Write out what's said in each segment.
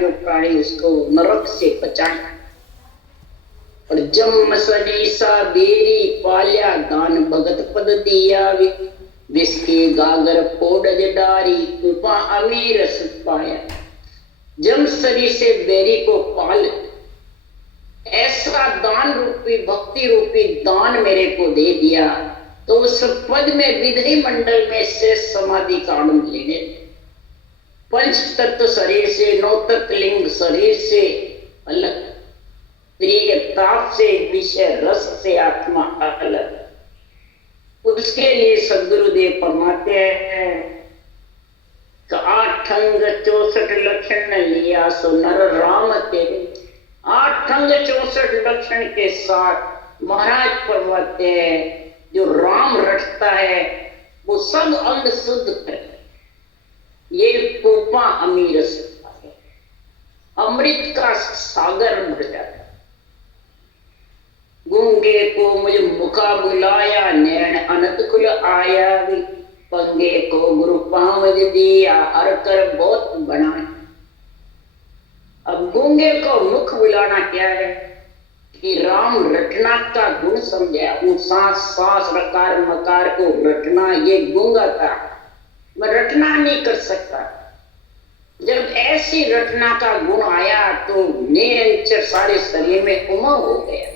जो प्राणी उसको नरक से बचाए। और जम सरीसा बेरी पाल्या दान भगत पद दिया विस्के गागर पोडज डारी कृपा अमीर सुख पाया। जम सरी से बेरी को पाल, ऐसा दान रूपी भक्ति रूपी दान मेरे को दे दिया तो उस पद में विधि मंडल में से समाधि का आनंद लेने। पंच तत्व शरीर से, नौ तत्व लिंग शरीर से अलग, प्रिय ताप से, विषय रस से आत्मा अलग। उसके लिए सदगुरुदेव फरमाते हैं 8 अंग 64 लक्षण लिया सो नर राम तेरे। 8 अंग 64 लक्षण के साथ महाराज फरमाते हैं जो राम रटता है वो सब अंग शुद्ध करे। ये कोपा अमीर है, अमृत का सागर भर जाता। गूंगे को मुझे मुखा बुलाया, नैन अनंत खुल आया, पंगे को गुरु पावज दिया, हर कर बहुत बनाए। अब गूंगे को मुख बुलाना क्या है कि राम रटना का गुण समझा। सांस सांस रकार मकार को रटना, ये गूंगा था, मैं रटना नहीं कर सकता। जब ऐसी रटना का गुण आया तो निरंतर सारे शरीर में उमंग हो गया।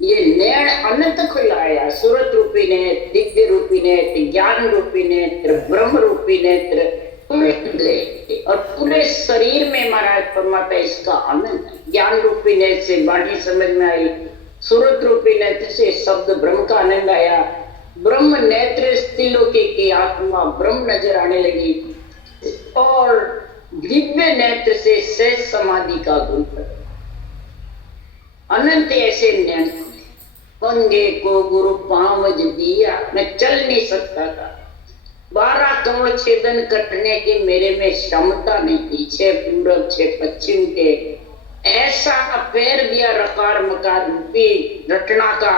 ये नैन अनंत खुलाया, सूरत रूपी नेत्र, दिव्य रूपी नेत्र, ज्ञान रूपी नेत्र, ब्रह्म रूपी नेत्र गए और पूरे शरीर में महाराज परमात्मा इसका आनंद। ज्ञान रूपी नेत्र से वाणी समझ में आई, सूरत रूपी नेत्र से शब्द ब्रह्म का आनंद आया, ब्रह्म नेत्र त्रिलोकी की आत्मा ब्रह्म नजर आने लगी और दिव्य नेत्र से शेष समाधि का गुण अनंत ऐसे नैन। पंगे को गुरु पावज दिया, मैं चल नहीं सकता था। 12 कमल छेदन करने की मेरे में क्षमता नहीं थी। 6 पूरब 6 पश्चिम के ऐसा पैर दिया रकार मकार रूपी रटना का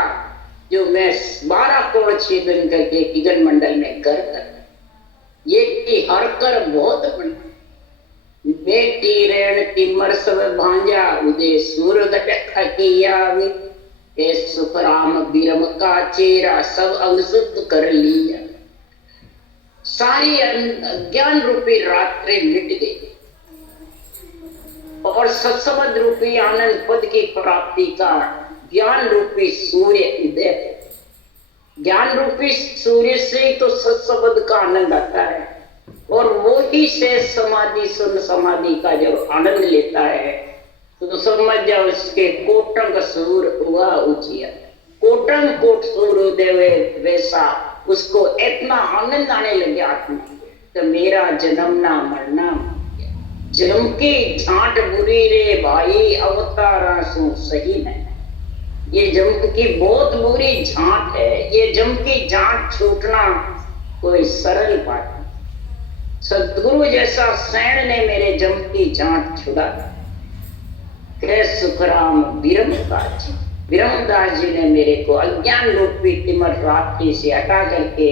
जो मैं 12 कमल छेदन करके किगन मंडल में कर ये हर कर बहुत बड़ी बेटी रेण तिमर सब भांजा उदय सूर किया सुख राम बिरम का चेहरा सब अंग शुद्ध कर लिया। सारी ज्ञान रूपी रात्रि मिट गई और सत्संग रूपी आनंद पद की प्राप्ति का ज्ञान रूपी सूर्य उदय। ज्ञान रूपी सूर्य से तो सत्संग का आनंद आता है और वो ही से समाधि सुन समाधि का जब आनंद लेता है तो समझ जाओ उसके कोटंग सूर हुआ उचिया। कोटंग कोट सूर देवे वैसा उसको इतना आनंद आने लगे आत्मा तो मेरा जन्म ना मरना। जन्म की झांट बुरी रे भाई अवतारा सो सही नहीं। ये जन्म की बहुत बुरी झांट है। ये जन्म की झांट छूटना कोई सरल बात नहीं। सदगुरु जैसा सैन ने मेरे जन्म की झांट छुड़ा। सुखराम बिरमदास जी, बिरमदास जी ने मेरे को अज्ञान रूपी तिमर रात्रि से हटा करके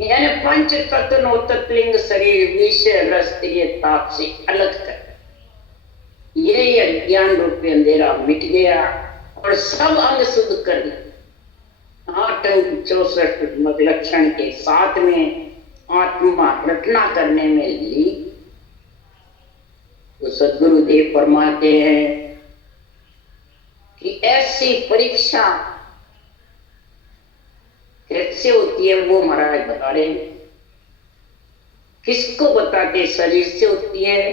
यानी पंच तत्व नौ तत्व लिंग शरीर विषय रस ताप से अलग कर यही अज्ञान रूपी अंधेरा मिट गया और सब अंग शुद्ध कर दिया। 8 अंग 64 लक्षण के साथ में आत्मा रटना करने में ली। तो सदगुरुदेव फरमाते हैं कि ऐसी परीक्षा कैसे होती है वो महाराज बता रहे हैं। किसको बताते? शरीर से होती है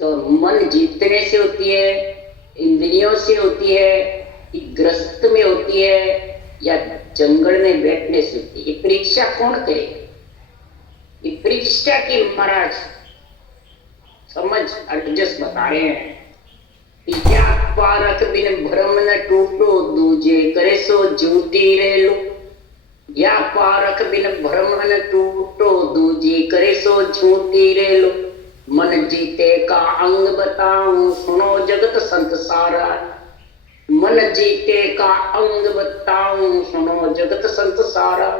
तो मन जीतने से होती है, इंद्रियों से होती है, ग्रस्त में होती है या जंगल में बैठने से होती है। ये परीक्षा कौन करेगा? ये परीक्षा की महाराज समझ अर्जस बता रहे हैं। या पारक बिन भ्रम न टूटो दूजे करे सो झूठी रे लो। या पारक बिन भ्रम न टूटो दूजी करे सो झूठी रे लो। मन जीते का अंग बताऊं सुनो जगत संत सारा। मन जीते का अंग बताऊं सुनो जगत संत सारा।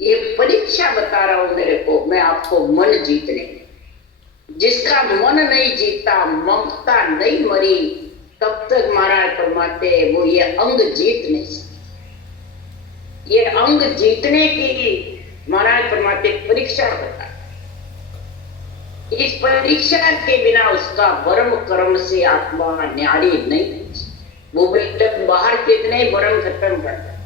ये परीक्षा बता रहा हूं मेरे को, मैं आपको मन जीतने। जिसका मन नहीं जीता, ममता नहीं मरी, तब तक महाराज फरमाते वो ये अंग जीत नहीं सकते। ये अंग जीतने की महाराज फरमाते परीक्षा होता है। इस परीक्षा के बिना उसका वर्म कर्म से आत्मा न्यारी नहीं। वो बेटक बाहर कितने वर्म खत्म करता है,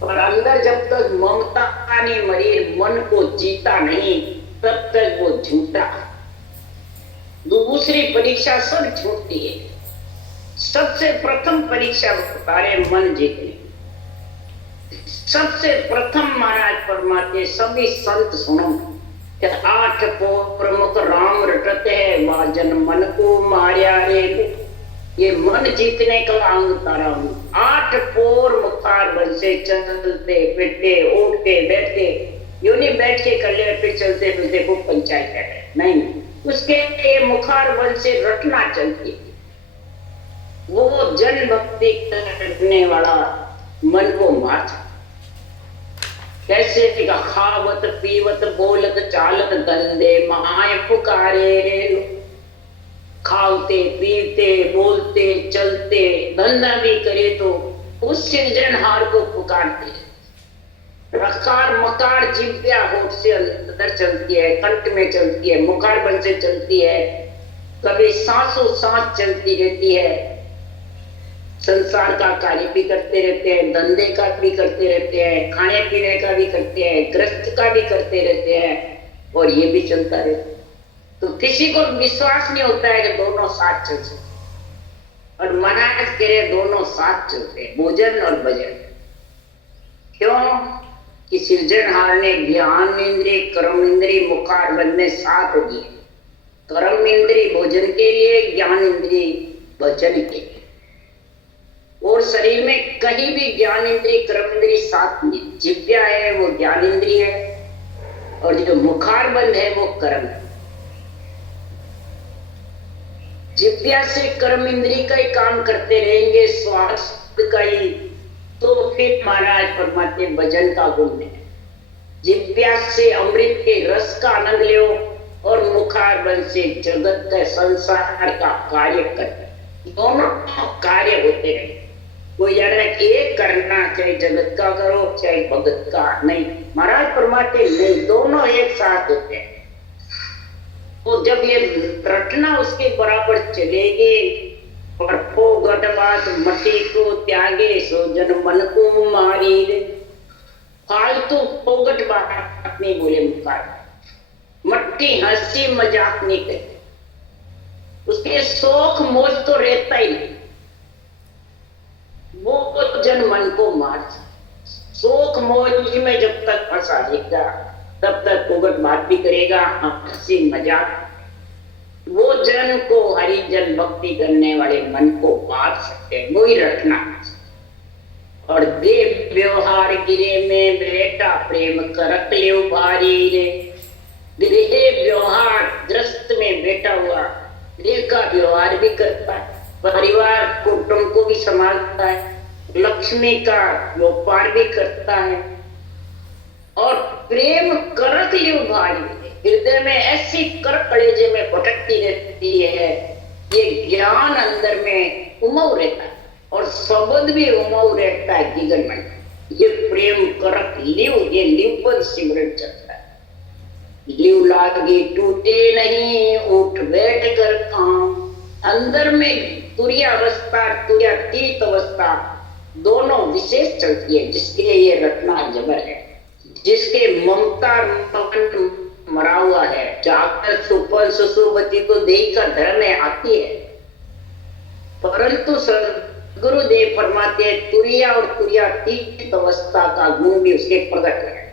पर अंदर जब तक ममता नहीं मरी, मन को जीता नहीं, तब तक वो झूठा। दूसरी परीक्षा सब झूठी है। सबसे प्रथम परीक्षा तारे मन जीतने। सबसे प्रथम महाराज फरमाते सभी संत सुनो, 8 प्रमुख राम रटते है, वाजन मन को मारिया रे। ये मन जीतने का अंग तारा हूं। 8 पोर मुखार बल से चलते फिरते उठते बैठते, यूं नहीं बैठ के कर ले फिर चलते फिरते खूब पंचायत करे, नहीं, उसके मुखार बल से रटना चलती। वो जन भक्ति करने वाला मन को मार। कैसे खावत पीवत बोलत चालत धंधे माय पुकारे रे। खावते पीते बोलते चलते धंधा भी करे तो उस सृजनहार को पुकारते। रकार मकार जिव्या होठ से अंदर चलती है, कंठ में चलती है, मुखार बन से चलती है, कभी सांसों सांस चलती रहती है। संसार का कार्य भी करते रहते हैं, धंधे का भी करते रहते हैं, खाने पीने का भी करते हैं, ग्रस्त का भी करते रहते हैं, और ये भी चलता रहता है। तो किसी को विश्वास नहीं होता है कि दोनों साथ चल सकते, और महाराज कह रहे दोनों साथ चलते हैं, भोजन और भजन। क्यों कि सृजनहार ने ज्ञान इंद्रिय कर्म इंद्रिय मुखार बनने साथ दिए। कर्म इंद्रिय भोजन के लिए, ज्ञान इंद्रिय भजन के लिए। और शरीर में कहीं भी ज्ञान इंद्रिय कर्म इंद्रिय साथ नहीं। जिव्या है वो ज्ञान इंद्रिय है, और जो मुखार बंद है वो कर्म है। जिव्या से कर्म इंद्रिय का ही काम करते रहेंगे, स्वास्थ्य का ही, तो फिर महाराज परमात्मा भजन का गुण है। जिव्या से अमृत के रस का आनंद लो, और मुखार बंद से जगत का संसार का कार्य कर। दोनों कार्य होते रहे। कोई ज्यादा एक करना, चाहे जगत का करो चाहे भगत का, नहीं, महाराज परमात्मा नहीं, दोनों एक साथ होते हैं। तो जब ये रटना उसके बराबर चलेगी, और फोगट बात मटी को त्यागे, सो जन मन को मारी रे। फालतू फोगट बात नहीं बोले मुखार, मट्टी हंसी मजाक नहीं करते, उसके शौक मौज तो रहता ही नहीं। वो जन मन को मार। शौक मौज में जब तक फंसा रहेगा, तब तक फोगट बात भी करेगा, हंसी मजाक। वो जन को हरिजन भक्ति करने वाले मन को मार सकते हैं, वही रखना। और देव व्यवहार गिरे में बेटा प्रेम करक ले भारी रे। गृह व्यवहार ग्रस्त में बैठा हुआ गृह का व्यवहार भी करता है, परिवार कुटुंब को भी संभालता है, लक्ष्मी का व्यापार भी करता है, और प्रेम करक ले भारी। हृदय में ऐसी कर कलेजे में भटकती रहती है, ये ज्ञान अंदर में उमव रहता है, और शब्द भी उमव रहता है जीवन में। ये प्रेम करक लिव, ये लिव पर सिमरन चलता है। लिव लागे टूटे नहीं, उठ बैठ कर काम। अंदर में तुरिया अवस्था तुरियातीत अवस्था दोनों विशेष चलती है, जिसके लिए ये रटना जबर है। जिसके ममता मरा हुआ है, जाकर सुपल सुसुवती तो देही का धर्म में आती है, परंतु गुरुदेव फरमाते हैं तुरिया और तुरियातीत अवस्था का गुण भी उसके प्रकट है।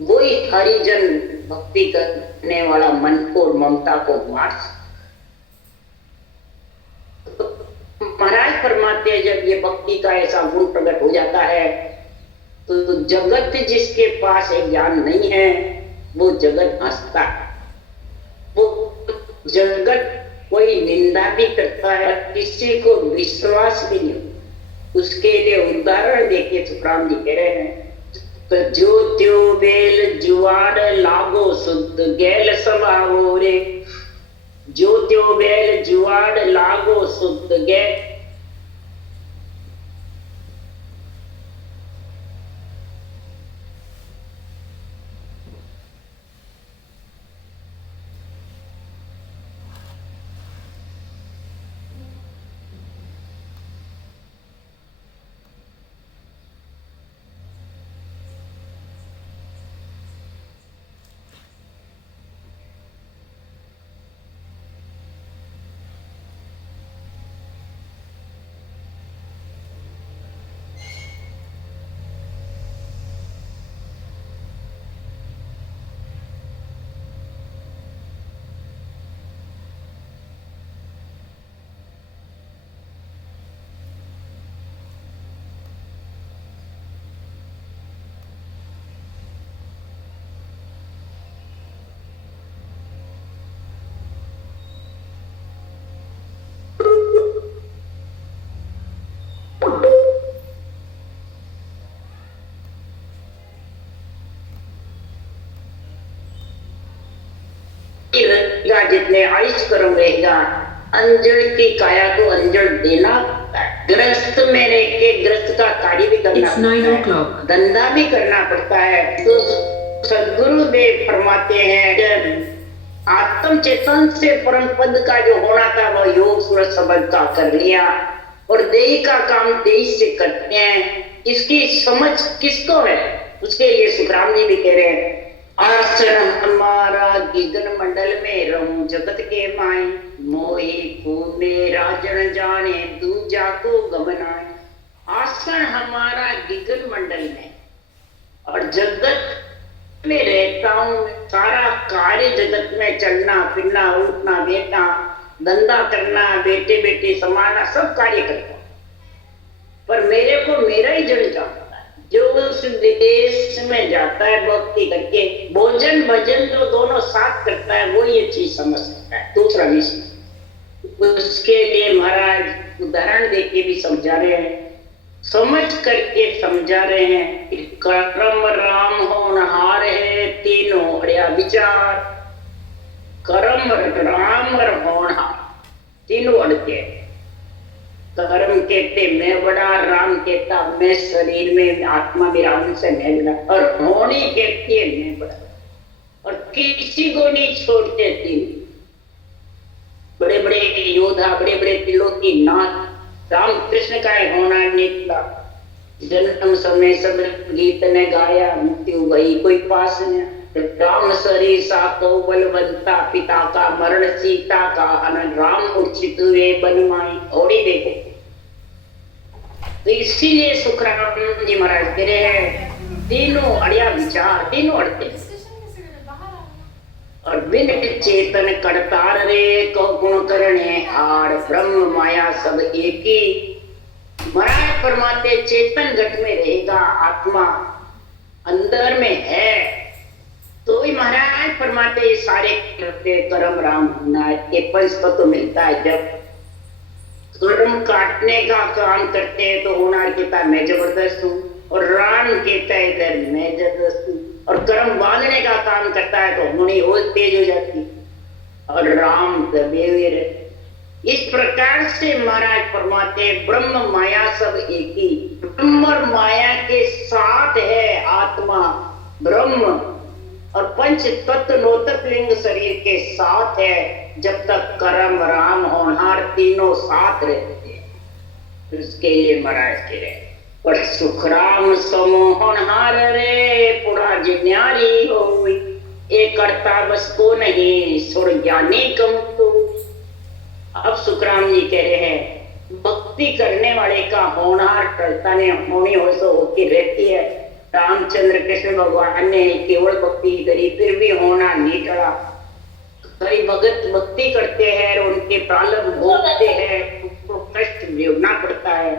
वही हरिजन भक्ति करने वाला मन को और ममता को मार। महाराज फरमाते हैं जब ये भक्ति का ऐसा गुण प्रकट हो जाता है, तो जगत जिसके पास एक ज्ञान नहीं है, वो जगत हंसता है। वो जगत कोई निंदा भी करता है, किसी को विश्वास भी नहीं। उसके लिए उदाहरण देखिए, सुखराम जी कह रहे हैं, तो जो त्यो बेल जुआर लागो शुद्ध गैल समावो रे। जो बैल जुआड़ लागो शुद्ध गे। जितने आयुष कर्म रहेगा, अंजल की काया को अंजल देना, ग्रस्त में रह के ग्रस्त का कार्य भी करना पड़ता है, धंधा भी करना पड़ता है। तो सदगुरुदेव फरमाते हैं आत्म चेतन से परम पद का जो होना था वह योग सूरज सबद का कर लिया, और देही का काम देही से करते हैं। इसकी समझ किसको है, उसके लिए सुखराम जी भी कह रहे हैं आसन हमारा गिगन मंडल में रहूं जगत के माए, मोही खूब में राजन जाने दूजा को गमनाए। आसन हमारा गिगन मंडल में और जगत में रहता हूं, सारा कार्य जगत में चलना फिरना उठना बैठना धंधा करना बेटे बेटे संभालना सब कार्य करता हूं, पर मेरे को मेरा ही जड़ जाता है। जो उस विदेश में जाता है भक्ति करके भोजन भजन जो दोनों साथ करता है वो ये चीज समझ सकता है, दूसरा नहीं समझ। उसके लिए महाराज उदाहरण देके भी समझा रहे हैं, समझ करके समझा रहे हैं कि कर्म राम होनहार है तीनों अड़िया विचार। कर्म राम होनहार तीनों अड़के, कर्म कहते मैं बड़ा, राम कहता मैं शरीर में आत्मा विराम से मैं बड़ा, और होनी कहती है मैं बड़ा, और किसी को नहीं छोड़ते। तीन बड़े बड़े योद्धा बड़े बड़े त्रिलोकी नाथ राम कृष्ण का होना निकला, जन्म समय सब गीत ने गाया, मृत्यु वही कोई पास नहीं। राम शरीर सा को बलवंता, पिता का मरण सीता का अनंत, राम मूर्छित हुए बनमाई। और ही देखो तो इसीलिए सुखराम जी महाराज कह रहे हैं तीनों अड़िया विचार तीनों अड़ते, और बिन चेतन करतार रे को गुण करने आड़, ब्रह्म माया सब एक ही। महाराज फरमाते चेतन घट में रहेगा, आत्मा अंदर में है, तो ही महाराज फरमाते ये सारे करते कर्म राम होना है। ये पंच तत्व मिलता है, जब कर्म काटने का काम करते हैं तो होना कहता है मैं जबरदस्त हूँ, और राम कहता है इधर मैं जबरदस्त हूँ, और कर्म बांधने का काम करता है तो होनी और तेज हो जाती, और राम दबे हुए रहे। इस प्रकार से महाराज फरमाते ब्रह्म माया सब एक ही, ब्रह्म और माया के साथ है आत्मा ब्रह्म, और पंच तत्व नोतक लिंग शरीर के साथ है। जब तक कर्म राम होनहार तीनों साथ रहते हैं, उसके लिए महाराज कह रहे पर सुखराम समोहनहार रे पुरा जिन्यारी हो, एक करता बस को नहीं सुर ज्ञानी कम तो। अब सुखराम जी कह रहे हैं भक्ति करने वाले का होनहार टलता नहीं, होनी हो सो होती रहती है। रामचंद्र कृष्ण भगवान ने केवल भक्ति करी फिर भी होना नहीं टला। कई भगत भक्ति करते हैं और उनके प्रारब्ध भोगते हैं, उनको कष्ट भोगना पड़ता है।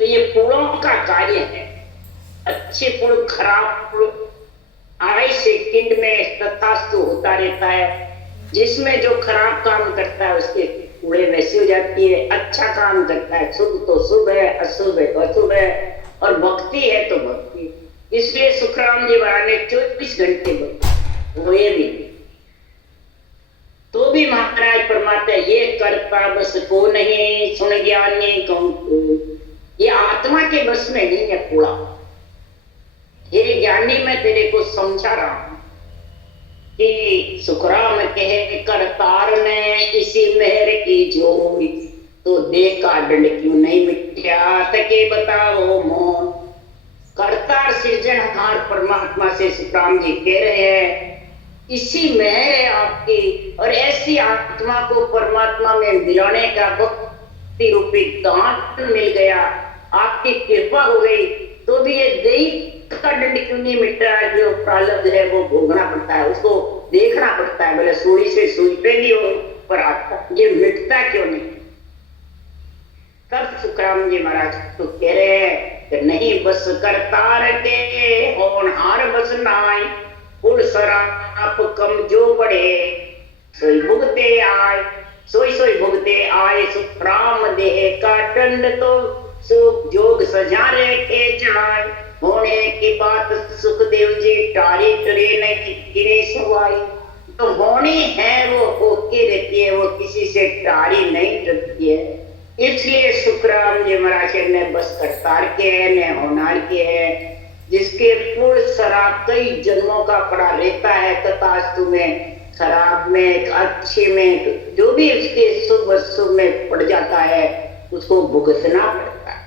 तो ये पुणों का कार्य है, अच्छे पुण खराब पुण आए से किंड में तथास्तु होता रहता है। जिसमें जो खराब काम करता है उसके पूरे वैसे हो जाती है, अच्छा काम करता है शुभ तो शुभ है, अशुभ है तो अशुभ है, और भक्ति है तो भक्ति। इसलिए सुखराम जी महाराज ने 24 घंटे हुए भी तो भी महाराज परमात्मा करता बस को नहीं, सुन ज्ञानी कहूं तो ये आत्मा के बस में नहीं है कूड़ा। हे ज्ञानी मैं तेरे को समझा रहा हूं कि सुखराम कहे करतार ने इसी मेहर की जोड़ी, तो देखा दंड क्यों नहीं मिट्या तके बताओ मोन। करतार सृजनहार परमात्मा से सुखराम जी कह रहे हैं इसी मेहर है आपकी, और ऐसी आत्मा को परमात्मा में मिलाने का भक्ति रूपी दान मिल गया, आपकी कृपा हो गई, तो भी ये दैहिक का दंड क्यों नहीं मिट रहा है? जो प्रारब्ध है वो भोगना पड़ता है, उसको देखना पड़ता है। बोले सूरी से सुई पे भी हो पर आता, ये मिटता क्यों नहीं? तब सुखराम जी महाराज तो कह रहे हैं कि नहीं बस करतार के होनहार बस नाई, कुल सराप कम जो पड़े सोई भुगते आए, सोई सोई भुगते आए। सुखराम देह का दंड तो सुख जोग सजारे के जाए, होने की बात सुखदेव जी टारी टरे नहीं गिरे सवाई। तो होनी है वो होके रहती है, वो किसी से टारी नहीं रहती है। इसलिए सुखराम जी महाराज ने बस करतार के है न होनार के है, जिसके पूर्ण शराब कई जन्मों का पड़ा रहता है तथास्तु में, खराब में अच्छे में जो भी उसके शुभ अशुभ में पड़ जाता है उसको भुगतना पड़ता है।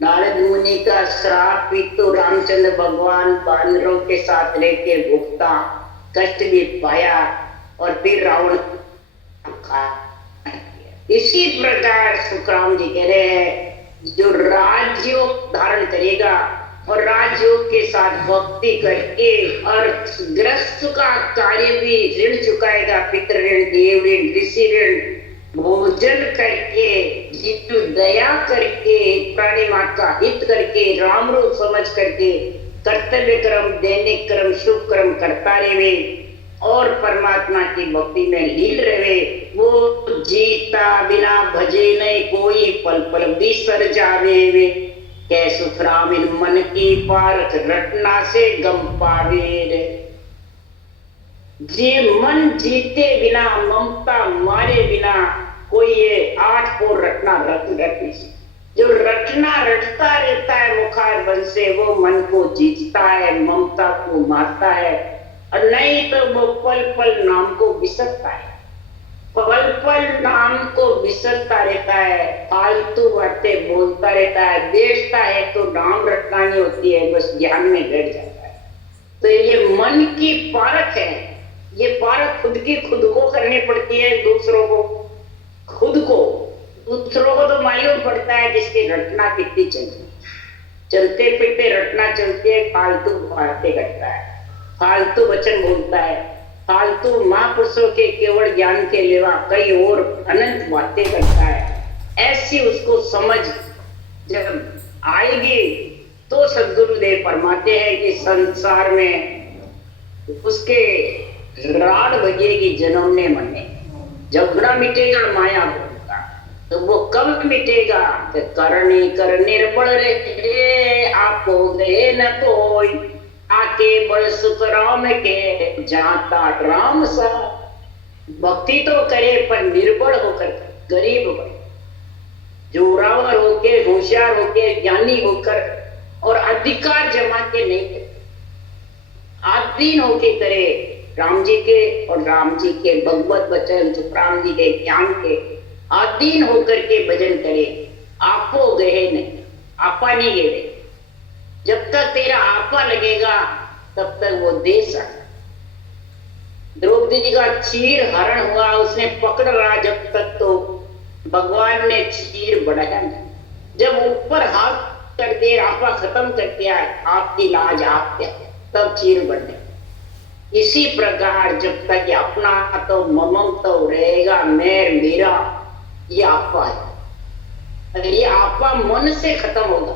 नारद मुनि का श्राप भी तो रामचंद्र भगवान बानरों के साथ रहकर भुगता, कष्ट भी पाया और फिर रावण खाया। इसी प्रकार सुखराम जी कह रहे हैं जो राजयोग धारण करेगा और राजयोग के साथ भक्ति करके और ग्रस्त का कार्य भी ऋण चुकाएगा, पितृ ऋण, देव ऋण, ऋषि ऋण, भोजन करके, जीतु दया करके, प्राणी मात्र का हित करके, राम रूप समझ करके कर्तव्य कर्म, दैनिक कर्म, शुभ कर्म करता रहे और परमात्मा की भक्ति में लीन रहे, वो जीता बिना भजे नहीं कोई, पल पल बिसर जावे वे। कै सुखराम इन मन की पारख रटना से गम पावे रे। जे मन जीते बिना, ममता मारे बिना कोई ये 8 को रटना रट नहीं। जो रटना रटता रहता है मुखार बन से, वो मन को जीतता है, ममता को मारता है, और नहीं तो वो पल पल नाम को बिसरता है, पल पल नाम को बिसरता रहता है, फालतू बातें बोलता रहता है, बेचता है तो नाम रटना नहीं होती है, बस ज्ञान में बैठ जाता है। तो ये मन की पारख है, ये पारख खुद की खुद को करनी पड़ती है, दूसरों को दूसरों को तो मालूम पड़ता है जिसकी रटना कितनी चलती, चलते फिरते रटना चलती है, फालतू बातें करता है, फालतू वचन बोलता है, फालतू महापुरुषों के केवल ज्ञान के अलावा कई और अनंत बातें करता है। ऐसी उसको समझ जब आएगी तो सद्गुरुदेव फरमाते हैं कि संसार में उसके राड बजेगी जन्म ने मने, झगड़ा मिटेगा माया भोग का। तो वो कब मिटेगा? तो करनी कर निर्बल रहे आपको गए न कोई, आके बड़ सुख राम के जाता राम सा। भक्ति तो करे पर निर्बल होकर, गरीब होकर, जोरावर होके, होशियार होके, ज्ञानी होकर और अधिकार जमा के नहीं करे, आधीन होके करे राम जी के और राम जी के भगवत वचन, सुखराम जी के ज्ञान के आधीन होकर के भजन करे। आपो गए नहीं, आपा नहीं गए। जब तक तेरा आपा लगेगा तब तक वो देश आ। द्रौपदी जी का चीर हरण हुआ, उसने पकड़ रहा जब तक तो भगवान ने चीर बढ़ाया नहीं। जब ऊपर हाथ कर दे, आपा खत्म कर दिया, आपकी लाज आप क्या, तब चीर बढ़ने। इसी प्रकार जब तक अपना तो ममम तो रहेगा, मैं मेरा, ये आपा है। अगर ये आपा मन से खत्म होगा,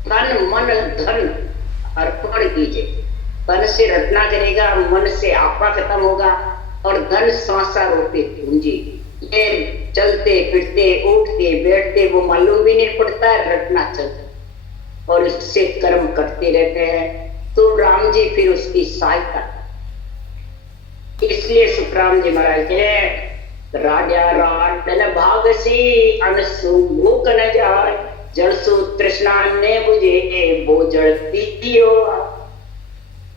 तन मन धन अर्पण कीजिए, तन से रटना करेगा, मन से आपा खत्म होगा और धन सांसा रोते पूंजी। ये चलते फिरते उठते बैठते वो मालूम भी नहीं पड़ता, रटना चलता और इससे कर्म करते रहते हैं। तो राम जी फिर उसकी सहायता। इसलिए सुखराम जी महाराज ने राजा राडन भागसी अनसु भूख न जाय जलसु तृष्णा ने बुझे वो जल पीतियो।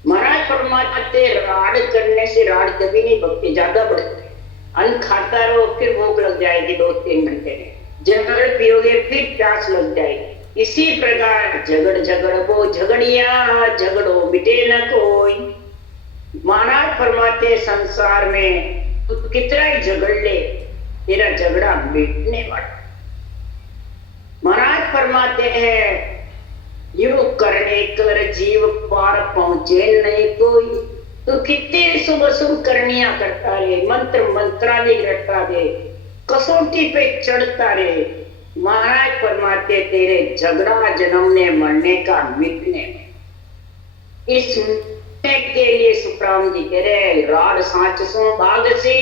महाराज फरमाते राड करने से राड कभी नहीं भक्ति ज्यादा बढ़ती। अन्न खाता रहो फिर भूख लग जाएगी 2-3 घंटे में, झगड़ पियोगे फिर प्यास लग जाएगी। इसी प्रकार झगड़ झगड़ वो झगड़िया झगड़ो मिटे न कोई। महाराज फरमाते संसार में तू कितना ही झगड़ ले तेरा झगड़ा मिटने वाला। महाराज फरमाते हैं यू करने कर जीव पार पहुंचे नहीं कोई। तो कितने शुभ शुभ करनिया करता रे, मंत्र मंत्रादि रटता रे, कसौटी पे चढ़ता रे। महाराज फरमाते तेरे झगड़ा जन्मने मरने का मिटने इस के लिए सुखराम जी कह रहे राड सांच सो भागसी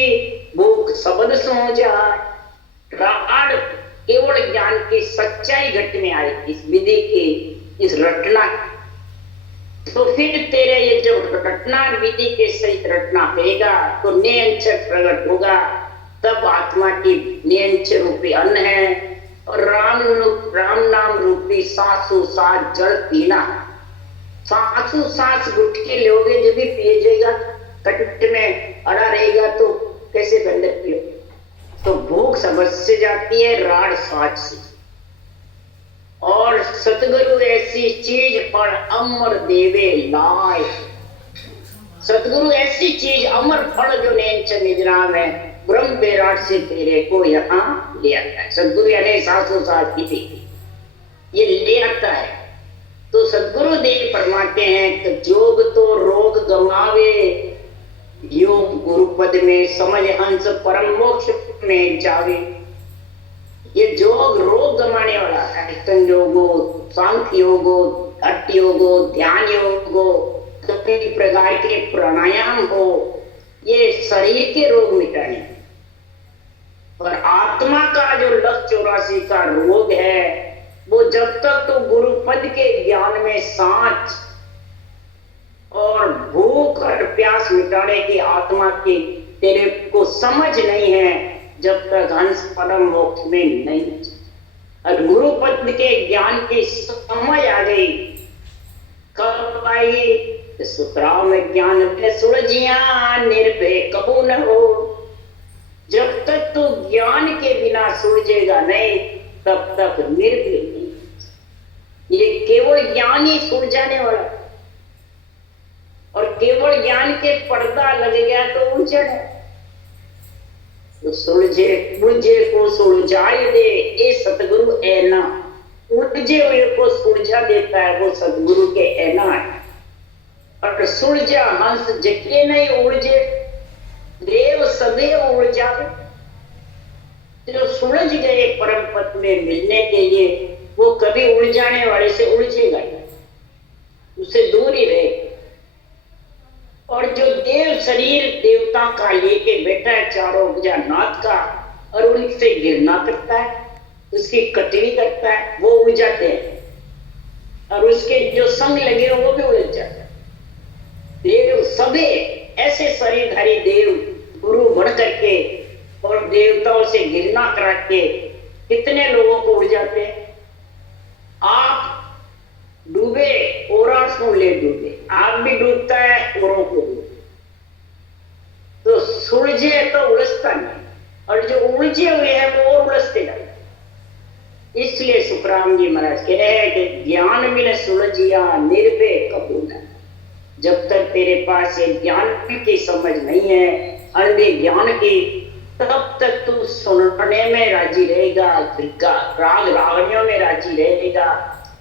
भूख सबद सो जा। राड केवल ज्ञान की सच्चाई घट में आई इस विधि की इस रटना। तो फिर तेरे ये जो रटना विधि के सहित रटना करेगा तो नियंचर प्रकट होगा। तब आत्मा की नियंचर रूपी अन्न है और राम नाम रूपी सांसों सांस जल पीना। सांसों सांस गुट के लोगे जब भी पिए जाएगा, कंठ में अड़ा रहेगा तो कैसे बंदर पियो। तो भूख समझ से जाती है राड सांच से। और सतगुरु ऐसी चीज पर अमर देवे लाए। सतगुरु ऐसी चीज अमर फल जो नेंचर निजराम है ब्रह्म विराट से तेरे को यहाँ ले आता है। सतगुरु यानी सासों सास की ये ले आता है। तो सतगुरु देव फरमाते हैं कि जोग तो रोग गमावे योग गुरु पद में समझ हंस परम मोक्ष में जावे। ये जोग रोग गमाने वाला है। योग हो, सांख्य योग हो, हठ योग हो, ध्यान योग हो, कई प्रकार के प्राणायाम हो, ये शरीर के रोग मिटाने। और आत्मा का जो लक्ष्य 84 का रोग है वो जब तक तो गुरु पद के ज्ञान में सांच और भूख और प्यास मिटाने की आत्मा की तेरे को समझ नहीं है, जब तक हंस परम मोक्ष में नहीं। और गुरु पद के ज्ञान की समझ आ गई कब आई सुखराम ज्ञान में सुलझिया निर्भय कबू न हो। जब तक तो ज्ञान के बिना सुलझेगा नहीं तब तक निर्भय नहीं। ये केवल ज्ञान ही सुलझाने वाला। और केवल ज्ञान के पर्दा लग गया तो उलझन है। तो सुलझे उलझे को सुलझाई दे ये सतगुरु ऐना। उलझे हुए को सुलझा देता है वो सतगुरु के ऐना है। और सुलझा हंस जके नहीं उलझे देव सदैव उलझा। जो सुलझ गए परम पद में मिलने के लिए वो कभी उलझाने वाले से उलझेगा नहीं, उससे दूर ही रहेगा। और जो देव शरीर देवता का लेके बैठा है चारों भुजा नाथ का और उनसे गिरना करता है, उसकी कटरी करता है, वो उलझाते हैं। और उसके जो संग लगे हो वो भी उलझ जाते हैं। देव सबे ऐसे शरीरधारी देव गुरु बढ़ करके और देवताओं से गिरना करा के कितने लोगों को उलझाते हैं। आप डूबे और ले डूबे, आप भी डूबता है औरों को डूबे। तो सुलझे तो उलझता नहीं, और जो उलझे हुए हैं वो और उलझते जाते। इसलिए सुखराम जी महाराज कह रहे हैं कि ज्ञान बिन सुलझिया निर्भय कबू न। जब तक तेरे पास ये ज्ञान की समझ नहीं है, अंधे ज्ञान की, तब तक तू सुनने में राजी रहेगा, राग रागनियों में राजी रहेगा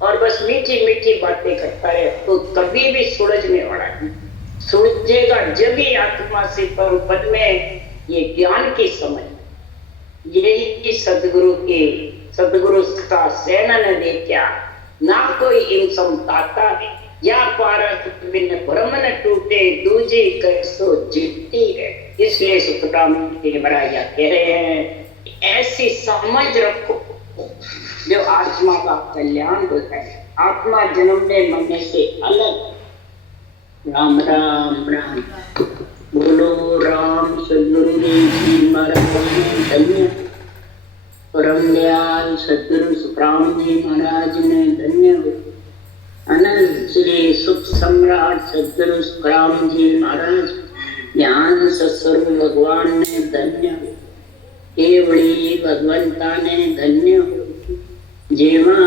और बस मीठी मीठी बातें करता है। तो कभी भी सुलझने वाला नहीं। सुलझेगा जब भी आत्मा से परम पद में ये ज्ञान की समझ। यही सदगुरु का सेनन देखा ना कोई इंसम ताता या पारक बिन ब्रह्म न टूटे दूजी कैसो जिट्टी है। इसलिए सुखराम जी महाराज कह रहे हैं ऐसी समझ रखो जो आत्मा का कल्याण होता है। आत्मा जन्मने मरने से अलग। राम राम राम। बोलो राम सदगुरुदेव जी महाराज धन्य। परम दयाल सदगुरु सुखराम जी महाराज ने धन्य। अनंत श्री सुख सम्राट सदगुरु सुखराम जी महाराज ज्ञान सत्स्वरूप भगवान ने धन्य। केवड़ी भगवंता ने धन्य। जेवा